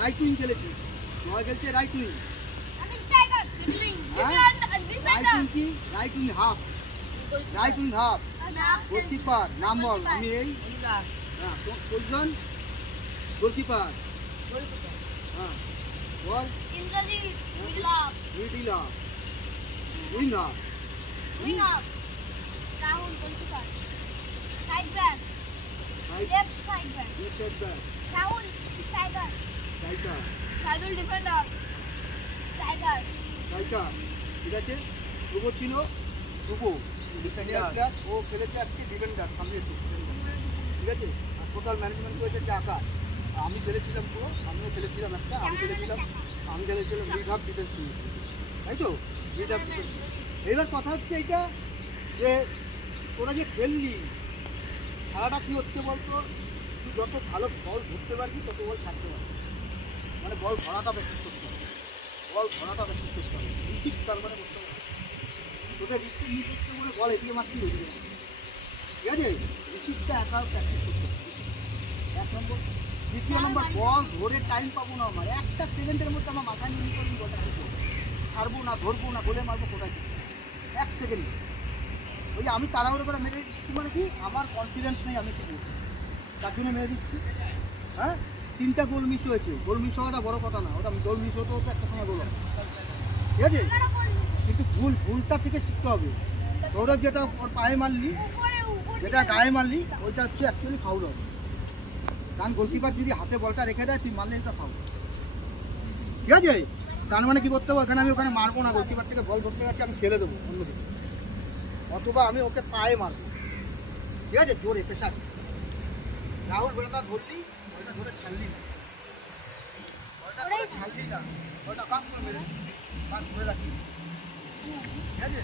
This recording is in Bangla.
রাইট উইং খেলেছিস, জয় খেলছে রাইট উইং। রাইট উইং কি? Right wing half, right wing half. Goalkeeper নাম বল। আমি এই হ্যাঁ পজিশন গোলকিপার। হ্যাঁ বল। Middle up, wing up, Rahul goalkeeper, side back, left side back, Rahul striker, Saidul defender, striker, ঠিক আছে। ধ্রুব ছিল, ধ্রুব ডিফেন্ডার, ও খেলেছে আজকে ডিফেন্ডার সামনে, ঠিক আছে। আর টোটাল ম্যানেজমেন্ট করেছে যে আকাশ। আমি খেলেছিলাম পুরো, আমিও খেলেছিলাম একটা, আমি খেলেছিলাম লিড হাফ ডিফেন্স, তাই তো লিড হাফ ডিফেন্স। এইবার কথা হচ্ছে এইটা যে তোরা যে খেললি খেলাটা কী হচ্ছে বলতো, তুই যত ভালো বল ধরতে পারবি তত বল ছাড়তে পারবি, মানে বল ধরাটা প্র্যাকটিস করতে হবে, রিসিভ তার মানে করতে হবে। তোদের রিসিভ নিয়ে করতে বলে বল এগিয়ে মারছি হয়ে যাবে, ঠিক আছে। রিসিভটা একা প্র্যাকটিস করতে হবে, 1 নম্বর। দ্বিতীয় নম্বর, বল ধরে টাইম পাবো না, আমার 1 সেকেন্ডের মধ্যে আমার মাথায় নিয়ে করবি বলটা খেলবো, ছাড়বো না, ধরবো না, গোলে মারবো, কোথায় 1 সেকেন্ড। ওই আমি তাড়াহুড়ো করে মেরে দিচ্ছি মানে কি, আমার কনফিডেন্স নেই আমি কি বলছি, তার জন্য মেরে দিচ্ছি। হ্যাঁ 3টা গোল মিস হয়েছে, গোল মিস হওয়াটা বড় কথা না, ওটা গোল মিস হতে একটা সময় গোল হবে, ঠিক আছে। কিন্তু ভুলটা থেকে শিখতে হবে। তোরা যেটা ওর পায়ে মারলি, যেটা গায়ে মারলি, ওইটা হচ্ছে অ্যাকচুয়ালি ফাউল হবে। কারণ গোলকিপার যদি হাতে বলটা রেখে দেয় তুই মারলে এটা ফাউল, ঠিক আছে। তার মানে কি করতে হবে, ওখানে আমি ওখানে মারবো না, গোলকিপার থেকে বল ধরতে গেছি আমি খেলে দেবো অন্যদিকে, অথবা আমি ওকে পায়ে মারবো, ঠিক আছে, জোরে প্রেশার। রাহুল বলটা ধরলি, বলটা ধরে ছাড়লি না, বলটা বাদ করে মেরে বাদ ধরে রাখি, ঠিক আছে।